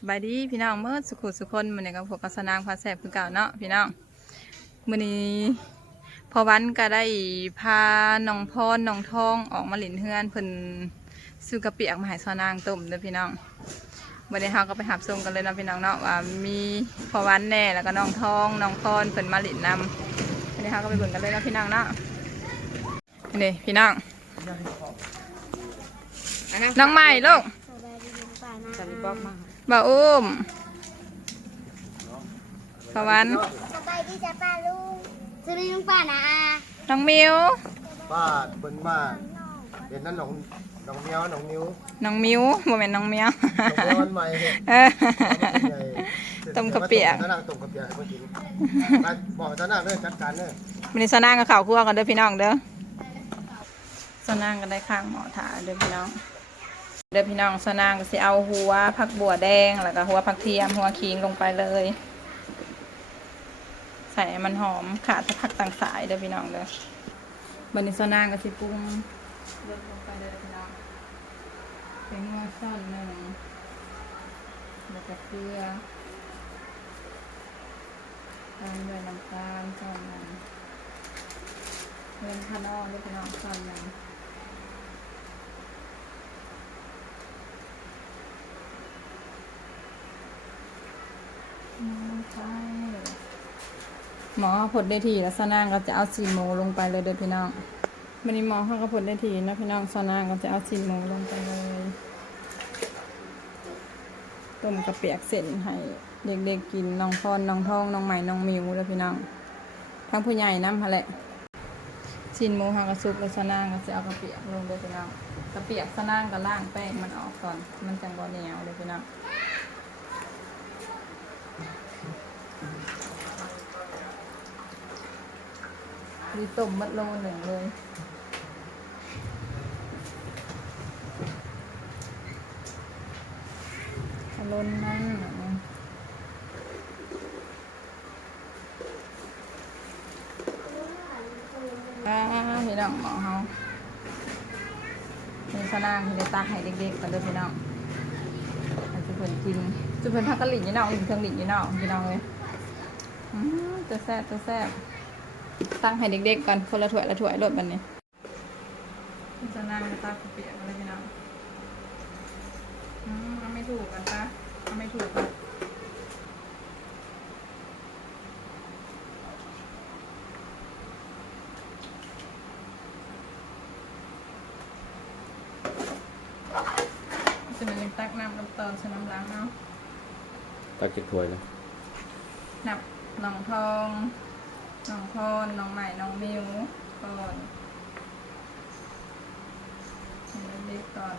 สบายดีพี่น้องเมื่อสุขุสุคนมื้อนี้ก็พบกับสนางพาแสบคือเก่าเนาะพี่น้องมื้อนี้พอวันก็ได้พาน้องพรน้องทองออกมาหลินเฮือนเพิ่นซื้อกระเปียกมาให้สนางต้มเด้อพี่น้องวันนี้เฮาก็ไปหับส่งกันเลยเนาะพี่น้องเนาะว่ามีพอวันแน่แล้วก็น้องทองน้องพรเพิ่นมาหลินนำวันนี้เฮาก็ไปเบิ่งกันเลยเนาะพี่น้องเนาะนี่พี่น้องน้องใหม่ลูกสบายดีลุงป่านะ สลิปบอกมาบ่าวอุ้มพอวันสบายดีจ้ะป้าลุงสวัสดีลุงป่านะอาน้องมิวป้าเปิ้นมาเห็นนั่นหนองหนองเมียวหนองนิ้วน้องมิวบ่แม่นน้องเมียวหนองเมียวมันใหม่เห็นเออ ต้มกะเปียกตะนางต้มกะเปียกให้เพิ่นกินไปบอกตะนางเด้อจัดการเด้อวันนี้สนางกับข่าวคั่วกันเด้อพี่น้องเด้อสนางก็ได้ข้างหมอถาเด้อพี่น้อง เด้อพี่น้องสนางก็สิเอาหัวผักบัวแดงแล้วก็หัวผักเทียมหัวขิงลงไปเลย ใส่มันหอมขาดผักต่างสายเด้อพี่น้องเด้อวันนี้สนางก็สิปรุงเลือกลงไปเลยเด้อพี่น้องเป็นหัวซ่อนหนึ่งแล้วก็เกลือตามด้วยน้ำตาลซ่อนหนึ่งเงินคานอเด้อพี่น้องซ่อนหนึ่ง หมอผลได้ทีแล้วสนางก็จะเอาซีโมลงไปเลยเด้อพี่น้องวันนี้หมอเขาก็ผลได้ทีนะพี่น้องสนางก็จะเอาซีโมลงไปเลยต้มกระเปียกเสร็จให้เด็กๆกินน้องพรน้องทองน้องใหม่น้องมิวแล้วพี่น้องทั้งผู้ใหญ่น้ำฮะแหละชินหมูหากระซุปแล้วสนางก็จะเอากระเปียกลงเลยพี่น้องกระเปียกสนางก็ล่างแป้งมันออกก่อน มันจังบ่เหนียวเลยพี่น้อง มีต้มมัดโลหนึ่งเลยอารมณ์นั้นน่นพี่น้องหมอเฮาเป็นสนางที่ได้ตาให้เด็กๆกันเด้อพี่น้องให้จุเพิ่นกินจุเพิ่นพักกะหลิ่นยี่น้องกินเครื่องหลิ่นยี่น้องพี่น้องเลยอืมจะแซ่บจะแซ่บ ตั้งให้เด็กๆก่อนคนละถ้วยละถ้วยรดบันนี้จะนั่งตาเปียกอะไรพี่น้องอืมเอาไม่ถูกกันปะเอาไม่ถูกกันจะเป็นตักน้ำน้ำตอนใส่น้ำล้างเนาะตักเก็บถ้วยนะนับน้องทอง น้องพรน้องใหม่ น้องมิวก่อนเล็กๆก่อน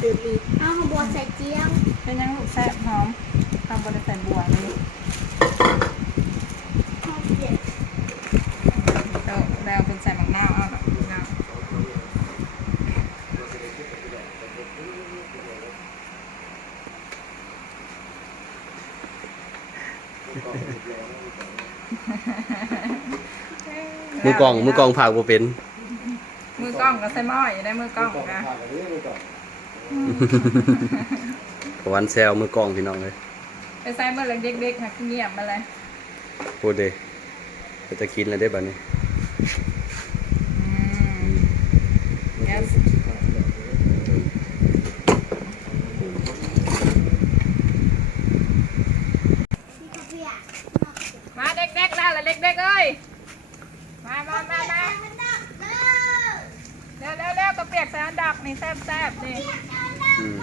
เดือดดีเอาข้าวบัวใส่เจียงเป็นยังลูกแซ่บหอมข้าวบัวใส่บัวนี่ข้าวเจียวแล้วเป็นใส่หมังนาเอาหรอหนามือกองมือกองผักบ่เป็น มือกองก็ใส่หม้ออยู่ได้มือกองนะ วันแซวมือกองพี่น้องเลยไปใส่เมื่อเด็กๆค่ะเงียบมาเลยพูดเด้ก็จะกินแล้วได้บัดนี้อืม yes มาเด็กๆแล้วล่ะเด็กๆเอ้ยมามามามาเร็วเร็วเร็วกระเปียกใส่อันดับนี่แซ่บแซ่บนี่ อืม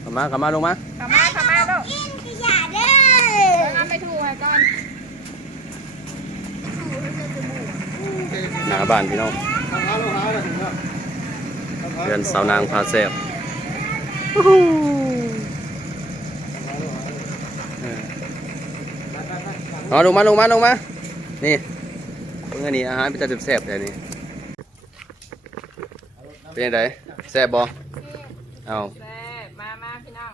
เข้ามาเข้ามาลงมาเข้ามาเข้ามาลูกกินขยะเด้อเอาน้ำไปถูให้ก่อนหน้าบ้านพี่น้องเดือนสาวนางพาแซบเอาลงมาลงมาลงมา นี่เพิ่งอันนี้อาหารเป็นตาแซ่บๆแต่นี่เป็นยังไงแซ่บบ่ เอาแซ่บมามาพี่น้อง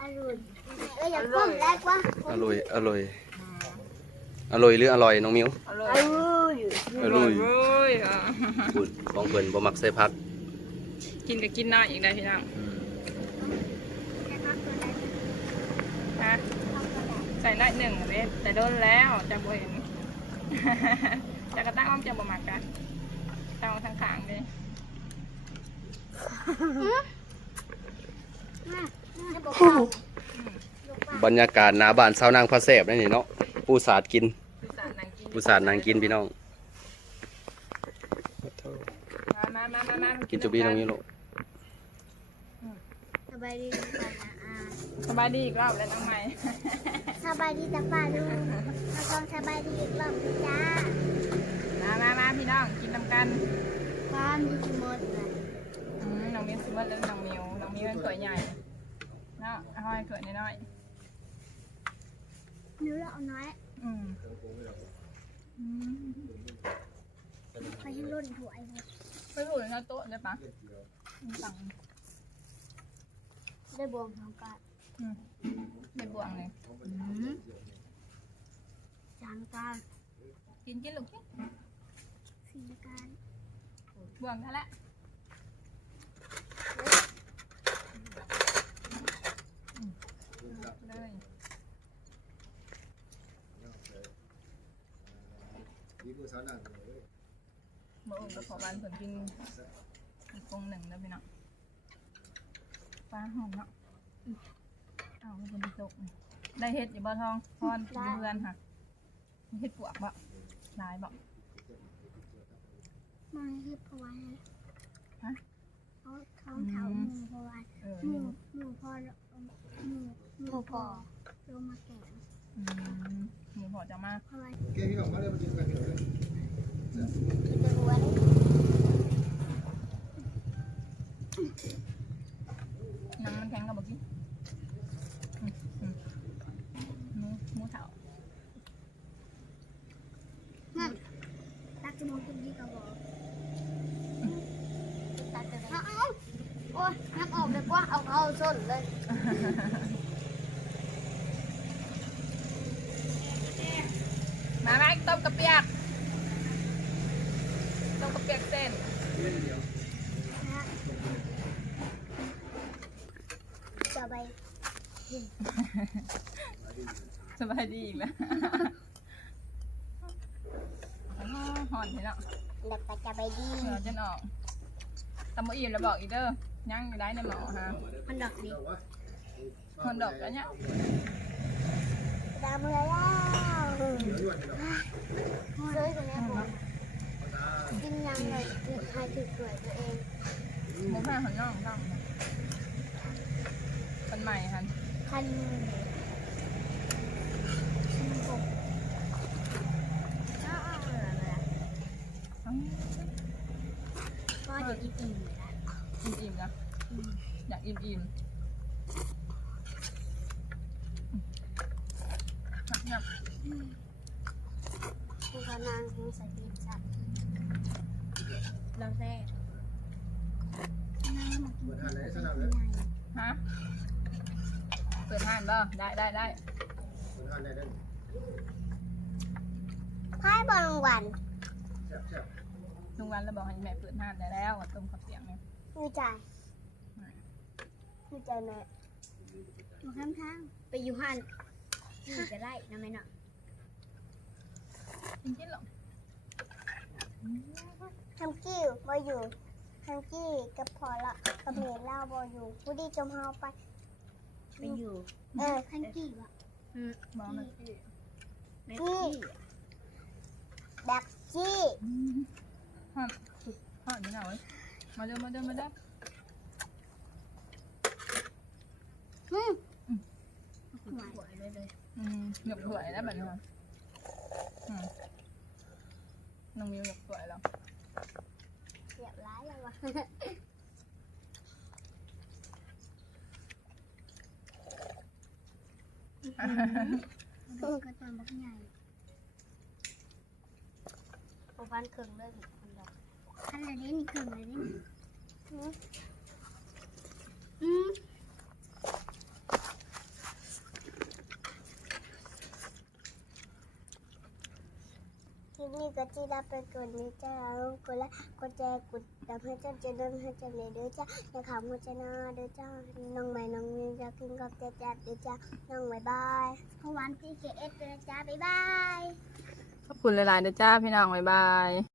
อร่อยเอออยากพ่มแรกว่าอร่อยอร่อยอร่อยหรืออร่อยน้องมิวอร่ออยร่อยอร่อยร่อยอะบุญของเพิ่นบ่มักใส่ผัก กินก็กินน้อยอีกได้พี่น้องฮะใส่น้อยหนึ่งเลยแต่โดนแล้วจะบ่เห็นจะกระตั้งอ้อมจะบ่มักกันตั้งทั้งขางเลย บรรยากาศหน้าบ้านสาวนางพาแซบนั่นนี่เนาะผู้สาดกินผู้สานนางกินผู้สาดนางกินพี่น้อง มามามามามากินจุบีน้องมิวลูกสบายดีจ้ะอาสบายดีอีกรอบแล้วน้องใหม่สบายดีจ้ะป้าลุงมาลองสบายดีอีกรอบนึงจ้ามามามาพี่น้องกินนำกันความดีหมดเลยอืมน้องมิวซิมเบอร์แล้วน้องมิวน้องมิวเป็นตัวใหญ่เนาะเอาให้ตัวน้อยเนื้อเอาน้อยๆอืมอืมไปให้ร่นถวยหมดไปถูในโต๊ะได้ปะมีตังค์ได้บวงทองกันอืมในบวงเลยจานการกินกินลูกกินสีการ บวงนั่นแหละอืม เลยนี่ผู้สาวนั่งมื่ออุ่นก็ขอบ้านเพิ่นกินอีกกงหนึ่งแล้วพี่น้องปลาหอมเนาะอื้อเอาไปเป็นตกนี่ได้เห็ดอยู่บ่ทองพรอยู่เรือนค่ะมีเห็ดปวกบ่ลายบ่มาให้พวานฮะเขาเขาเถาหมูพวานเออหมูนี่หมูพอหมู หมูพอลงมาแกงอืมหมูพอจะมากพวานเก่งที่ออกมาเลยมากินกันพี่น้องเลยกินตะวันหนังมันแข็งกับบ่กินอืมอืมหมูหมูเถาตักจะมองตรงนี้ก็บอกตักจะเอาเอาโอ้ยนักออกเลยกว่าเอาเอาส้นเลย มาไหมต้มกระเปียกต้มกระเปียกเส้น จะไป สบายดีอีกแล้วอ๋อหอนเห็นเนาะแล้วก็จะไปดีเหนือจนออกตำบอิ่มแล้วบอกอีกเด้อยังอยู่ได้ในหมอฮะมันดอกดีหอนดอกแล้วเนี่ยดำเลยแล้วเลยตรงนี้ผมกินยังเลยให้ถือสวยตัวเองหมูผ้าหอนน่องต้องคนใหม่ฮันคัน อิ่มอิ่มเนี่ยคุณพนางคงสติจัดเราแน่เปิดห้านเลยสนับเลยฮะเปิดห้านบ่ได้ได้ได้เปิดห้านได้ได้ไพ่บอลรางวันลุซ่บแซ่รางวัลแล้วบอกให้แม่เปิดห้านได้แล้วต้มข้าวเสียงเนี่ยมีใจ จมีใจแม่อยู่ข้างทางไปอยู่หันนี่จะไล่นะแม่เนาะจริงๆหรอทำกิ้วบออยู่ทำกี้กับพอละกับเมล่าบออยู่ผู้ดีจมเฮาไป ไปอยู่ เออทำกี้วะมองมันสิกี้ดักกี้ห้อนห้อนนี่หน่อยมาเด้อมาเด้อมาเด้อ อืมหวยเลยเลยอืมหยกหวยแล้วแบบนี้ค่ะอืมน้องมิวหยกหวยแล้วเสียบร้ายเลยวะก็ตามบักใหญ่โอ้พันเครื่องเลยคนดอกพันอะไรนี่เครื่องอะไรนี่อืม ลิปนี้ก็จีรับไปก่อนนี้จ้ากดไลค์กดแชร์กดดตามให้เจ้าเจริญให้เจริญเด้อจ้าในข่าวมุจนาเด้อจ้าน้องใหม่น้องมีจะกินกับเจ๊จัดเด้อจ้าน้องบ๊ายบายพวันที่เคเอสเด้อจ้าบ๊ายบายขอบคุณหลายๆเด้อจ้าพี่น้องบ๊ายบาย